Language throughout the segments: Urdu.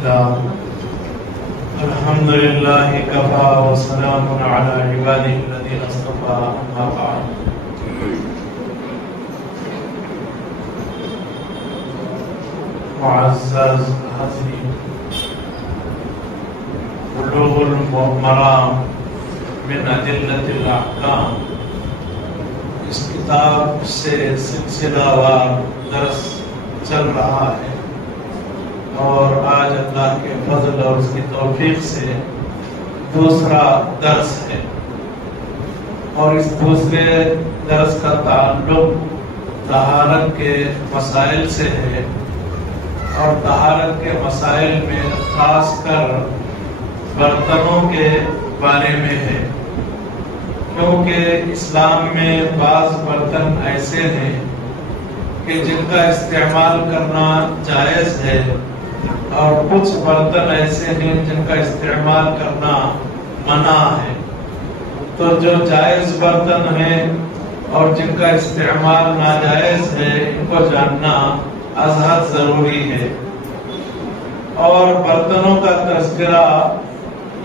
لله الحمد لله كفى وسلام على عباده الذين اصطفى أما بعد معزز حاضرین، بلوغ المرام من ادلۃ الاحکام اس کتاب سے سلسلہ وار درس چل رہا ہے، اور آج اللہ کے فضل اور اس کی توفیق سے دوسرا درس ہے، اور اس دوسرے درس کا تعلق طہارت کے مسائل سے ہے، اور طہارت کے مسائل میں خاص کر برتنوں کے بارے میں ہے، کیونکہ اسلام میں بعض برتن ایسے ہیں کہ جن کا استعمال کرنا جائز ہے، اور کچھ برتن ایسے ہیں جن کا استعمال کرنا منع ہے۔ تو جو جائز برتن ہیں اور جن کا استعمال ناجائز ہے، ان کو جاننا از حد ضروری ہے۔ اور برتنوں کا تذکرہ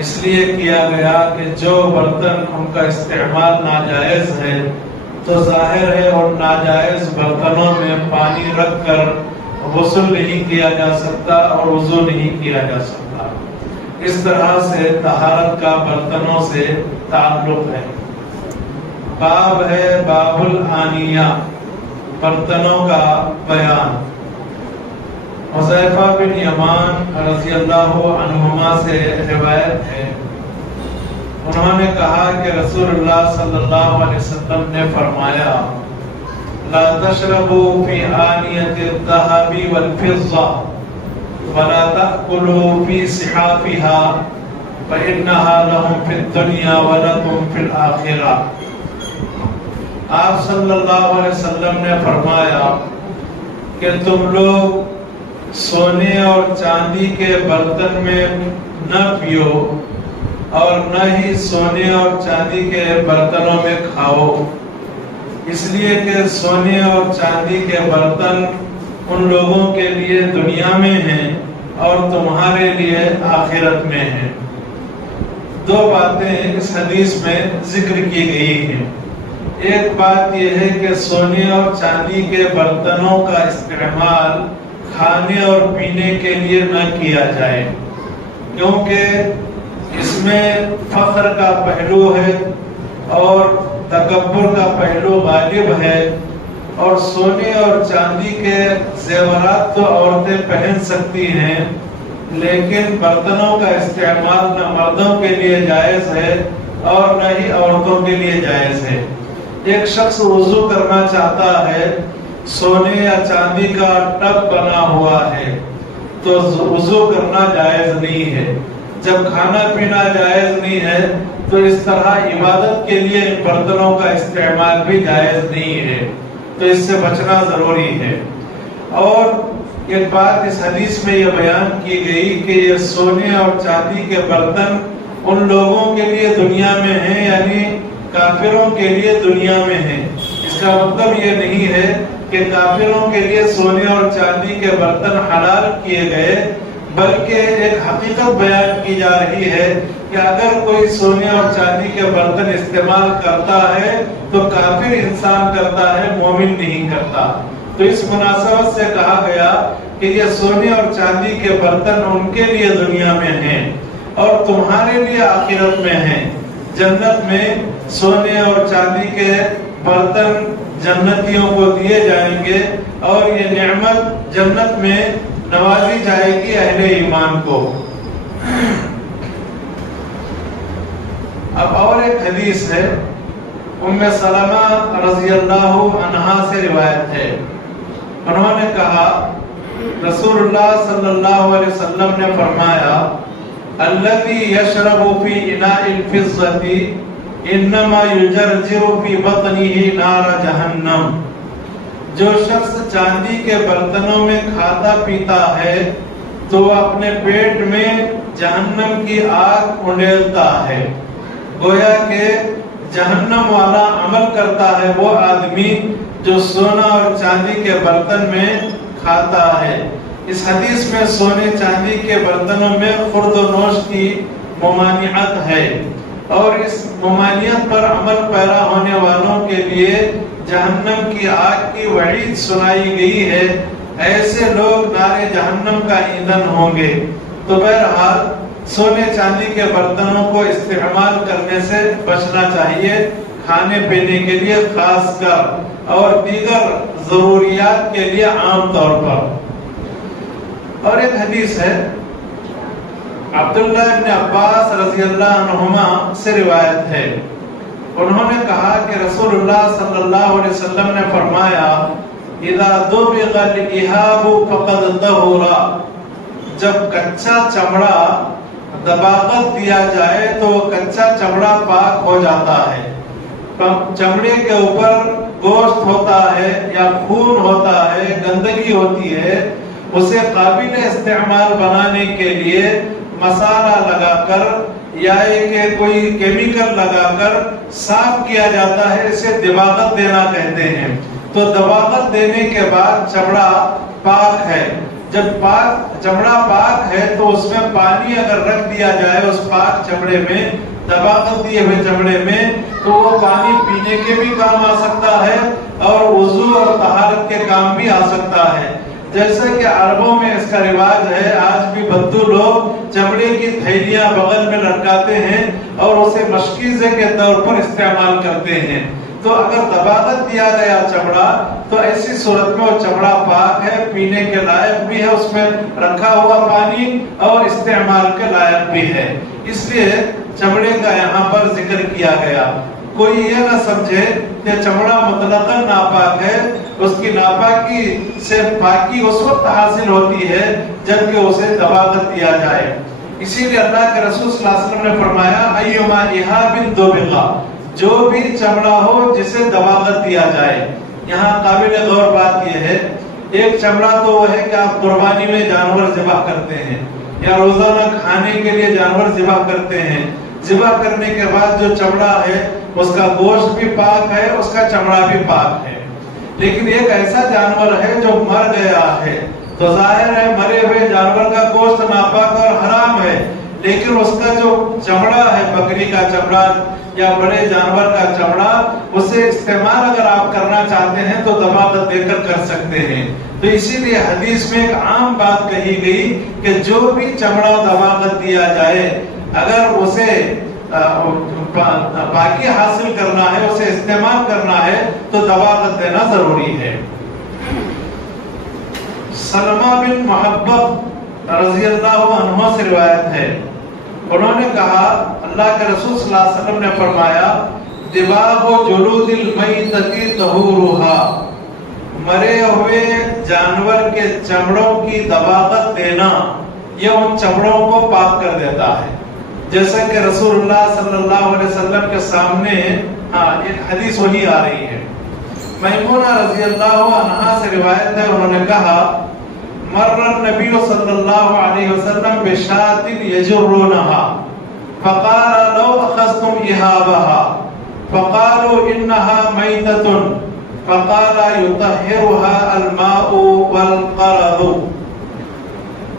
اس لیے کیا گیا کہ جو برتن ان کا استعمال ناجائز ہے تو ظاہر ہے اور ناجائز برتنوں میں پانی رکھ کر غسل نہیں کیا جا سکتا اور وضو نہیں کیا جا سکتا۔ اس طرح سے طہارت کا برتنوں سے تعلق ہے۔ باب ہے باب الآنیہ، برتنوں کا بیان۔ حذیفہ بن یمان رضی اللہ عنہما سے روایت ہے، انہوں نے کہا کہ رسول اللہ صلی اللہ علیہ وسلم نے فرمایا، لا تشربوا في آنية الذهب والفضة ولا تأكلوا في صحافها فإنها لهم في الدنيا ولكم في الآخرة۔ آپ صلی اللہ علیہ وسلم نے فرمایا کہ تم لوگ سونے اور چاندی کے برتن میں نہ پیو، اور نہ ہی سونے اور چاندی کے برتنوں میں کھاؤ، اس لیے کہ سونے اور چاندی کے برتن ان لوگوں کے لیے دنیا میں ہیں اور تمہارے لیے آخرت میں ہیں۔ دو باتیں اس حدیث میں ذکر کی گئی ہیں۔ ایک بات یہ ہے کہ سونے اور چاندی کے برتنوں کا استعمال کھانے اور پینے کے لیے نہ کیا جائے، کیونکہ اس میں فخر کا پہلو ہے اور تکبر کا پہلو غالب ہے، اور سونے اور چاندی کے زیورات تو عورتیں پہن سکتی ہیں، لیکن برتنوں کا استعمال نہ مردوں کے لیے جائز ہے اور نہ ہی عورتوں کے لیے جائز ہے۔ ایک شخص وضو کرنا چاہتا ہے، سونے یا چاندی کا ٹب بنا ہوا ہے تو وضو کرنا جائز نہیں ہے۔ جب کھانا پینا جائز نہیں ہے تو اس طرح عبادت کے لیے ان برتنوں کا استعمال بھی جائز نہیں ہے، تو اس سے بچنا ضروری ہے۔ اور ایک بات اس حدیث میں یہ بیان کی گئی کہ یہ سونے اور چاندی کے برتن ان لوگوں کے لیے دنیا میں ہیں، یعنی کافروں کے لیے دنیا میں ہیں۔ اس کا مطلب یہ نہیں ہے کہ کافروں کے لیے سونے اور چاندی کے برتن حلال کیے گئے، بلکہ ایک حقیقت بیان کی جا رہی ہے کہ اگر کوئی سونے اور چاندی کے برتن استعمال کرتا ہے تو کافر انسان کرتا ہے، مومن نہیں کرتا۔ تو اس مناسبت سے کہا گیا کہ یہ سونے اور چاندی کے برتن ان کے لیے دنیا میں ہیں اور تمہارے لیے آخرت میں ہیں۔ جنت میں سونے اور چاندی کے برتن جنتیوں کو دیے جائیں گے، اور یہ نعمت جنت میں نوازی جائے گی اہل ایمان کو۔ اب اور ایک حدیث ہے، ام سلمہ رضی اللہ عنہا سے روایت ہے، انہوں نے کہا رسول اللہ صلی اللہ علیہ وسلم نے فرمایا، الذی یشرب فی اناء الفضة انما یجرجر فی بطنہ نار جہنم۔ جو شخص چاندی کے برتنوں میں کھاتا پیتا ہے تو وہ اپنے پیٹ میں جہنم کی آگ انڈیلتا ہے۔ گویا کہ جہنم والا عمل کرتا ہے وہ آدمی جو سونا اور چاندی کے برتن میں کھاتا ہے۔ اس حدیث میں سونے چاندی کے برتنوں میں خورد و نوش کی ممانعت ہے، اور اس ممانعت پر عمل پیرا ہونے والوں کے لیے جہنم کی آگ کی وعید سنائی گئی ہے۔ ایسے لوگ نار جہنم کا ایندھن ہوں گے۔ تو بہرحال سونے چاندی کے برتنوں کو استعمال کرنے سے بچنا چاہیے، کھانے پینے کے لیے خاص کر، اور دیگر ضروریات کے لیے عام طور پر۔ اور ایک حدیث ہے عبداللہ ابن عباس رضی اللہ عنہما سے روایت ہے، انہوں نے کہا کہ رسول اللہ صلی اللہ علیہ وسلم نے فرمایا اذا دبغ الاہاب فقد طہر، جب کچا چمڑا دباغت دیا جائے تو کچا چمڑا پاک ہو جاتا ہے۔ چمڑے کے اوپر گوشت ہوتا ہے یا خون ہوتا ہے، گندگی ہوتی ہے، اسے قابل استعمال بنانے کے لیے مسالہ لگا کر یا کہ کوئی کیمیکل لگا کر صاف کیا جاتا ہے، اسے دباغت دینا کہتے ہیں۔ تو دباغت دینے کے بعد چمڑا پاک ہے۔ جب چمڑا پاک ہے تو اس میں پانی اگر رکھ دیا جائے اس پاک چمڑے میں، دباغت دیے ہوئے چمڑے میں، تو وہ پانی پینے کے بھی کام آ سکتا ہے اور وضو اور طہارت کے کام بھی آ سکتا ہے۔ جیسا کہ عربوں میں اس کا رواج ہے، آج بھی بدو لوگ چمڑے کی تھیلیاں بغل میں لٹکاتے ہیں اور اسے مشکیزے کے طور پر استعمال کرتے ہیں۔ تو اگر دباغت دیا گیا چمڑا تو ایسی صورت میں وہ چمڑا پاک ہے، پینے کے لائق بھی ہے، اس میں رکھا ہوا پانی اور استعمال کے لائق بھی ہے، اس لیے چمڑے کا یہاں پر ذکر کیا گیا۔ کوئی یہ نہ سمجھے کہ چمڑا مطلقاً ناپاک ہے، اس کی ناپاکی سے پاکی اس وقت حاصل ہوتی ہے جبکہ اسے دباغت دیا جائے۔ اسی لیے اللہ کے رسول صلی اللہ علیہ وسلم نے فرمایا ایما اہاب دبغ، جو بھی چمڑا ہو جسے دباغت دیا جائے۔ یہاں قابل غور بات یہ ہے، ایک چمڑا تو وہ ہے کہ آپ قربانی میں جانور ذبح کرتے ہیں یا روزانہ کھانے کے لیے جانور ذبح کرتے ہیں، ذبح کرنے کے بعد جو چمڑا ہے اس کا گوشت بھی پاک ہے، اس کا چمڑا بھی پاک ہے۔ لیکن ایک ایسا جانور ہے جو مر گیا ہے، تو ظاہر ہے مرے ہوئے جانور کا گوشت ناپاک اور حرام ہے، لیکن اس کا جو چمڑا ہے، بکری کا چمڑا یا بڑے جانور کا چمڑا، اسے استعمال اگر آپ کرنا چاہتے ہیں تو دباغت دے کر کر سکتے ہیں۔ تو اسی لیے حدیث میں ایک عام بات کہی گئی کہ جو بھی چمڑا دباغت دیا جائے، اگر اسے باقی حاصل کرنا ہے، اسے استعمال کرنا ہے تو دباغت دینا ضروری ہے۔ سلمہ بن محبب رضی اللہ عنہ سے روایت ہے، انہوں نے کہا اللہ کے رسول صلی اللہ علیہ وسلم نے فرمایا دباغ جلود المیتۃ طہورها، مرے ہوئے جانور کے چمڑوں کی دباغت دینا یہ ان چمڑوں کو پاک کر دیتا ہے۔ جیسا کہ رسول اللہ صلی اللہ علیہ وسلم کے سامنے یہ حدیث وہی آ رہی ہے۔ میمونہ رضی اللہ عنہا سے روایت ہے، انہوں نے کہا مر النبی صلی اللہ علیہ وسلم بشاۃ یجرونها فقال لو اخذتم اهابها فقالوا انها میتۃ فقال يطهرها الماء والقرض۔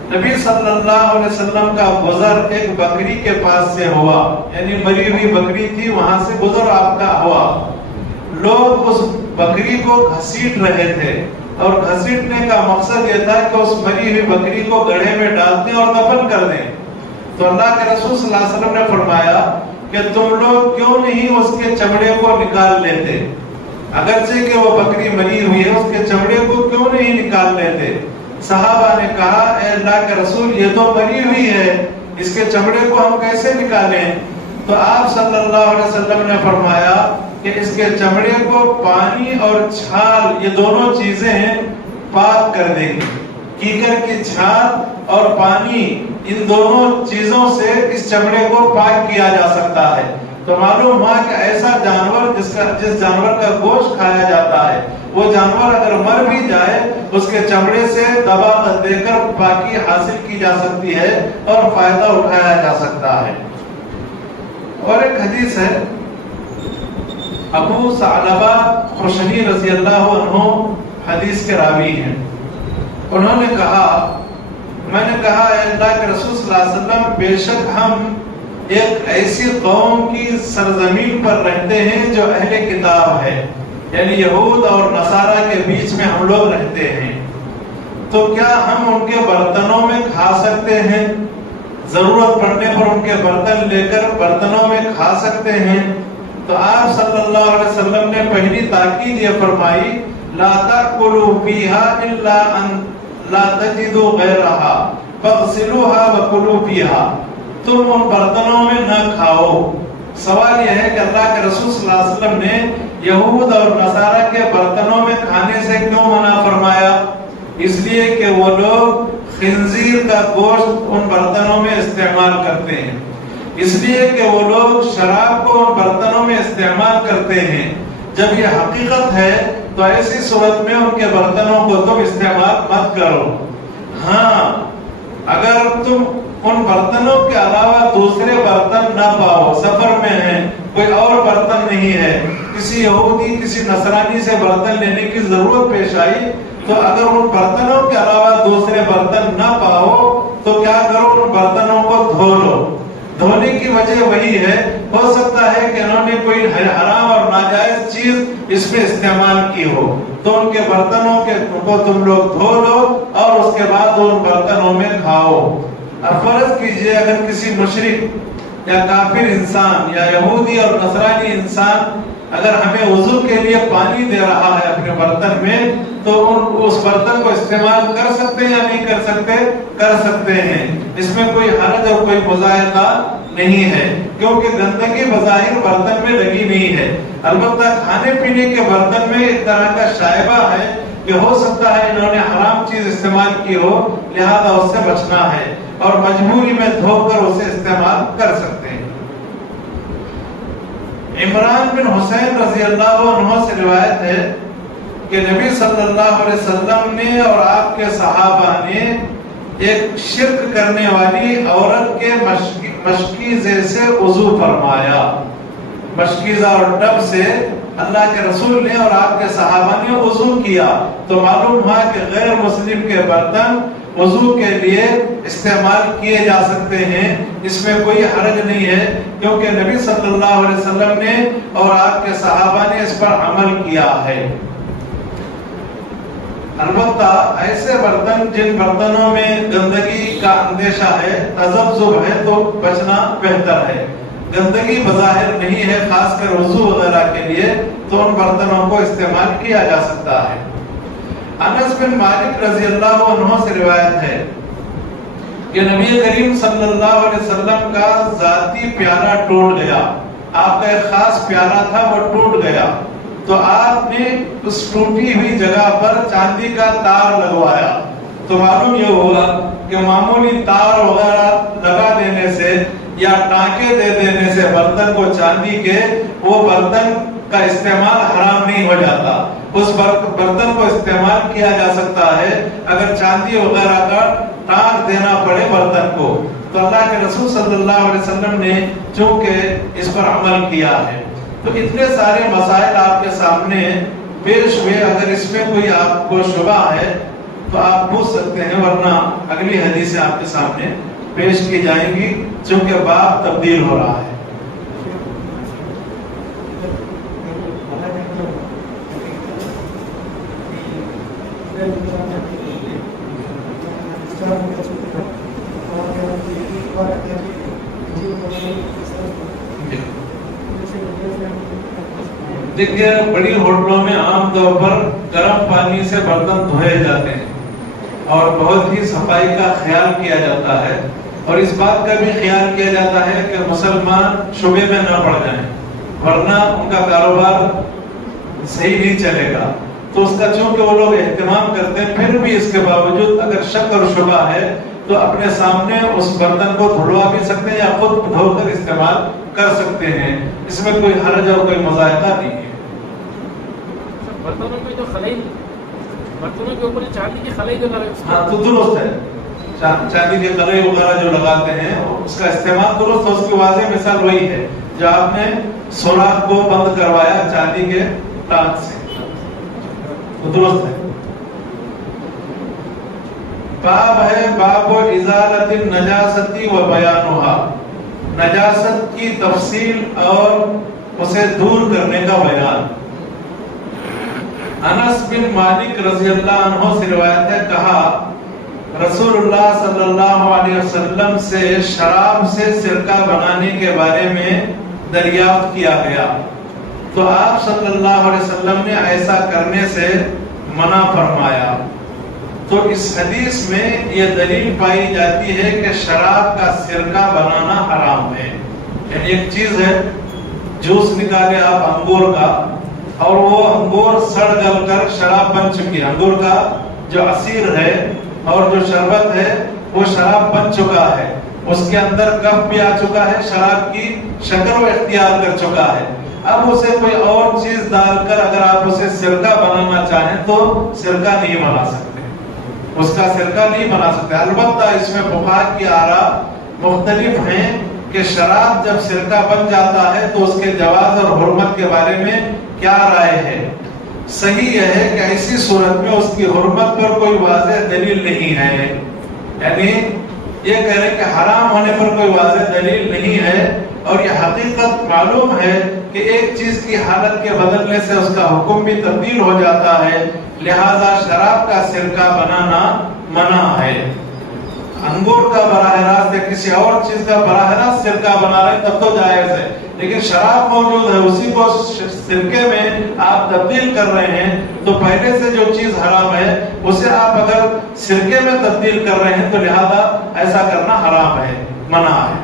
نبی صلی اللہ علیہ وسلم کا گزر ایک بکری کے پاس سے ہوا، یعنی مری ہوئی بکری تھی، وہاں سے گزر آپ کا ہوا، لوگ اس بکری کو گھسیٹ رہے تھے، اور گھسیٹنے کا مقصد یہ تھا کہ اس مری ہوئی بکری کو گڑھے میں ڈال دیں اور دفن کر دیں۔ تو اللہ کے رسول صلی اللہ علیہ وسلم نے فرمایا کہ تم لوگ کیوں نہیں اس کے چمڑے کو نکال لیتے، اگرچہ کہ وہ بکری مری ہوئی ہے، اس کے چمڑے کو کیوں نہیں نکال لیتے؟ صحابہ نے کہا اے اللہ کے رسول یہ تو مری ہوئی ہے، اس کے چمڑے کو ہم کیسے نکالیں؟ تو آپ صلی اللہ علیہ وسلم نے فرمایا کہ اس کے چمڑے کو پانی اور چھال، یہ دونوں چیزیں پاک کر دیں گی۔ کیکر کی چھال اور پانی، ان دونوں چیزوں سے اس چمڑے کو پاک کیا جا سکتا ہے۔ تو معلوم ہوا کہ ایسا جانور جس جانور کا گوشت کھایا جاتا ہے، وہ جانور اگر مر بھی جائے اس کے چمڑے سے دباغت دے کر پاکی حاصل کی جا سکتی ہے اور فائدہ اٹھایا جا سکتا ہے۔ اور ایک حدیث ہے، ابو ثعلبہ خشنی رضی اللہ عنہ حدیث کے راوی ہیں، انہوں نے کہا، میں نے کہا اے اللہ کے رسول صلی اللہ علیہ وسلم، بے شک ہم ایک ایسی قوم کی سرزمین پر رہتے ہیں جو اہل کتاب ہے، یعنی یہود اور نصارہ کے بیچ میں ہم لوگ رہتے ہیں، تو کیا ہم ان کے برتنوں میں کھا سکتے ہیں؟ ضرورت پڑنے پر ان کے برتن لے کر برتنوں میں کھا سکتے ہیں؟ تو آپ صلی اللہ علیہ وسلم نے پہلی تاکید یہ فرمائی، لا تاکلوا فیہا الا ان لا تجدوا غیرہا فاغسلوہا وکلوا فیہا، تم ان برتنوں میں نہ کھاؤ۔ سوال یہ ہے کہ اللہ کے رسول صلی اللہ علیہ وسلم نے یہود اور نصارہ کے برتنوں میں کھانے سے کیوں منع فرمایا؟ اس لیے کہ وہ لوگ خنزیر کا گوشت ان برتنوں میں استعمال کرتے ہیں، اس لیے کہ وہ لوگ شراب کو ان برتنوں میں استعمال کرتے ہیں۔ جب یہ حقیقت ہے تو ایسی صورت میں ان کے برتنوں کو تم استعمال مت کرو۔ ہاں، اگر تم ان برتنوں کے علاوہ دوسرے برتن نہ پاؤ، سفر میں ہیں، کوئی اور برتن نہیں ہے، کسی یہودی کسی نصرانی سے برتن لینے کی ضرورت پیش آئی، تو اگر ان برتنوں کے علاوہ دوسرے برتن نہ پاؤ تو کیا کرو؟ ان برتنوں کو دھو لو۔ دھونے کی وجہ وہی ہے، ہو سکتا ہے کہ انہوں نے کوئی حرام اور ناجائز چیز اس میں استعمال کی ہو، تو ان کے برتنوں کو تم لوگ دھو لو اور اس کے بعد ان برتنوں میں کھاؤ۔ اب فرض کیجئے اگر کسی مشرک یا کافر انسان یا یہودی اور نصرانی انسان اگر ہمیں وضو کے لیے پانی دے رہا ہے اپنے برتن میں، تو اس برتن کو استعمال کر سکتے ہیں یا نہیں کر سکتے؟ کر سکتے ہیں، اس میں کوئی حرج اور کوئی مضاحکہ نہیں ہے، کیونکہ گندگی بظاہر برتن میں لگی نہیں ہے۔ البتہ کھانے پینے کے برتن میں ایک طرح کا شائبہ ہے کہ ہو سکتا ہے انہوں نے حرام چیز استعمال کی ہو، لہذا اس سے بچنا ہے، اور مجبوری میں دھو کر اسے استعمال کر سکتے ہیں۔ عمران بن حسین رضی اللہ عنہ سے روایت ہے کہ نبی صلی اللہ علیہ وسلم نے اور آپ کے صحابہ نے ایک شرک کرنے والی عورت کے مشکیزے سے وضو فرمایا۔ مشکیزہ اور ٹب سے اللہ کے رسول نے اور آپ کے صحابہ نے وضو کیا، تو معلوم ہوا کہ غیر مسلم کے برتن وضو کے لیے استعمال کیے جا سکتے ہیں، اس میں کوئی حرج نہیں ہے، کیونکہ نبی صلی اللہ علیہ وسلم نے اور آپ کے صحابہ نے اس پر عمل کیا ہے۔ البتہ ایسے برتن جن برتنوں میں گندگی کا اندیشہ ہے، تذبذب ہے، تو بچنا بہتر ہے۔ گندگی بظاہر نہیں ہے، خاص کر وضو وغیرہ کے لیے، تو ان برتنوں کو استعمال کیا جا سکتا ہے۔ انس بن مالک رضی اللہ عنہ سے روایت ہے کہ نبی کریم صلی اللہ علیہ وسلم کا ذاتی پیالہ ٹوٹ گیا، آپ کا ایک خاص پیالہ تھا، وہ ٹوٹ گیا، تو آپ نے اس ٹوٹی ہوئی جگہ پر چاندی کا تار لگوایا، تو معلوم یہ ہوا کہ معمولی تار وغیرہ لگا دینے سے یا ٹانکے دے دینے سے برتن کو چاندی کے، وہ برتن کا استعمال حرام نہیں ہو جاتا، اس برتن کو استعمال کیا جا سکتا ہے اگر چاندی وغیرہ کا ٹانک دینا پڑے برتن کو۔ تو اللہ کے رسول صلی اللہ علیہ وسلم نے چونکہ اس پر عمل کیا ہے، تو اتنے سارے مسائل آپ کے سامنے پیش ہوئے، اگر اس میں کوئی آپ کو شبہ ہے تو آپ پوچھ سکتے ہیں، ورنہ اگلی حدیثیں آپ کے سامنے پیش کی جائیں گی، چونکہ باب تبدیل ہو رہا ہے۔ دیکھیے، بڑی ہوٹلوں میں عام طور پر گرم پانی سے برتن دھوئے جاتے ہیں اور بہت ہی صفائی کا خیال کیا جاتا ہے، اور اس بات کا بھی خیال کیا جاتا ہے کہ مسلمان شبے میں نہ پڑ جائیں، ورنہ ان کا کاروبار صحیح نہیں چلے گا۔ تو اس کا چونکہ وہ لوگ اہتمام کرتے ہیں، پھر بھی اس کے باوجود اگر شک اور شبہ ہے تو اپنے سامنے اس برتن کو دھلوا بھی سکتے ہیں یا خود دھو کر استعمال کر سکتے ہیں، اس میں کوئی حرج اور کوئی مضائقہ نہیں ہے۔ برتنوں میں جو خلائی، برتنوں کے اوپر چاندی کی خلائی جو لگائی، ہاں تو درست ہے، چاندی کے خلائی وغیرہ جو لگاتے ہیں اس کا استعمال درست ہے، اس کی واضح مثال وہی ہے جو آپ نے سوراخ کو بند کروایا چاندی کے ٹانک سے، تو درست ہے۔ باب ہے باب ازالت النجاستی و بیانها، نجاست کی تفصیل اور اسے دور کرنے کا بیان۔ انس بن مالک رضی اللہ عنہ سے روایت ہے، کہا رسول اللہ صلی اللہ علیہ وسلم سے شراب سے سرکہ بنانے کے بارے میں دریافت کیا گیا تو آپ صلی اللہ علیہ وسلم نے ایسا کرنے سے منع فرمایا۔ تو اس حدیث میں یہ دلیل پائی جاتی ہے کہ شراب کا سرکہ بنانا حرام ہے۔ یعنی ایک چیز ہے جوس نکالے آپ انگور کا اور وہ انگور سڑ گل کر شراب بن چکی ہے، انگور کا جو عصیر ہے اور جو شربت ہے وہ شراب بن چکا ہے، اس کے اندر کف بھی آ چکا ہے، شراب کی شکل وہ اختیار کر چکا ہے۔ اب اسے کوئی اور چیز ڈال کر اگر آپ اسے سرکہ بنانا چاہیں تو سرکہ نہیں بنا سکتے، اس کا سرکہ نہیں بنا سکتے۔ البتہ اس میں فقہاء کی آراء مختلف ہیں کہ شراب جب سرکہ بن جاتا ہے تو اس کے جواز اور حرمت کے بارے میں کیا رائے ہے۔ صحیح یہ ہے کہ ایسی صورت میں اس کی حرمت پر کوئی واضح دلیل نہیں ہے، یعنی یہ کہہ رہے کہ حرام ہونے پر کوئی واضح دلیل نہیں ہے، اور یہ حقیقت معلوم ہے کہ ایک چیز کی حالت کے بدلنے سے اس کا حکم بھی تبدیل ہو جاتا ہے، لہذا شراب کا سرکہ بنانا منع ہے۔ انگور کا براہ راست یا کسی اور چیز کا براہ راست سرکہ بنا رہے تب تو جائز ہے، لیکن شراب موجود ہے اسی کو سرکے میں آپ تبدیل کر رہے ہیں تو پہلے سے جو چیز حرام ہے اسے آپ اگر سرکے میں تبدیل کر رہے ہیں تو لہذا ایسا کرنا حرام ہے، منع ہے۔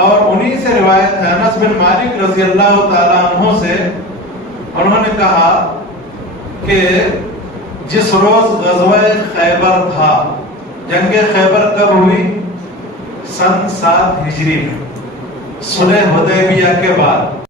اور انہی سے روایت ہے انس بن مالک رضی اللہ تعالی عنہ سے، انہوں نے کہا کہ جس روز غزوہ خیبر تھا، جنگ خیبر کب ہوئی؟ سن 7 ہجری میں، صلح حدیبیہ کے بعد۔